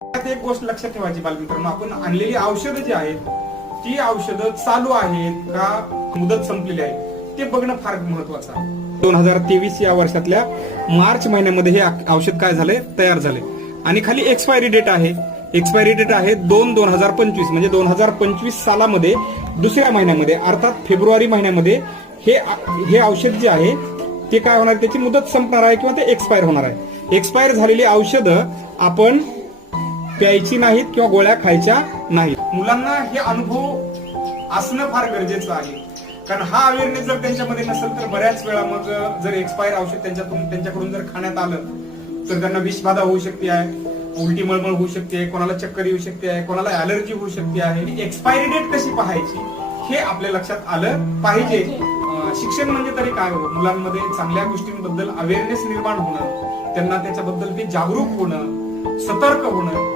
त्यात एक गोष्ट लक्षात ठेवायची बालमित्रांनो, आपण आणलेली औषधं जी आहेत ती औषधं चालू आहेत का मुदत संपलेली आहे ते बघणं फार महत्वाचं आहे. 2023 या वर्षातल्या मार्च महिन्यामध्ये हे औषध काय झाले, तयार झाले आणि खाली एक्सपायरी डेट आहे. एक्सपायरी डेट आहे 2/2025 म्हणजे 2025 सालामध्ये दुसऱ्या महिन्यामध्ये अर्थात फेब्रुवारी महिन्यामध्ये हे औषध जे आहे ते काय होणार, त्याची मुदत संपणार आहे किंवा ते एक्सपायर होणार आहे. एक्सपायर झालेली औषधं आपण प्यायची नाहीत किंवा गोळ्या खायच्या नाहीत. मुलांना हे अनुभव असणं फार गरजेचं आहे, कारण हा अवेअरनेस जर त्यांच्यामध्ये नसेल तर बऱ्याच वेळा मग जर एक्सपायर औषध त्यांच्याकडून जर खाण्यात आलं तर त्यांना विषबाधा होऊ शकते आहे, उलटी मळमळ होऊ शकते, कोणाला चक्कर येऊ शकते आहे, कोणाला ॲलर्जी होऊ शकते आहे. एक्सपायरी डेट कशी पाहायची हे आपल्या लक्षात आलं पाहिजे. शिक्षण म्हणजे तरी काय हो, मुलांमध्ये चांगल्या गोष्टींबद्दल अवेअरनेस निर्माण होणं, त्यांना त्याच्याबद्दल ते जागरूक होणं, सतर्क होणं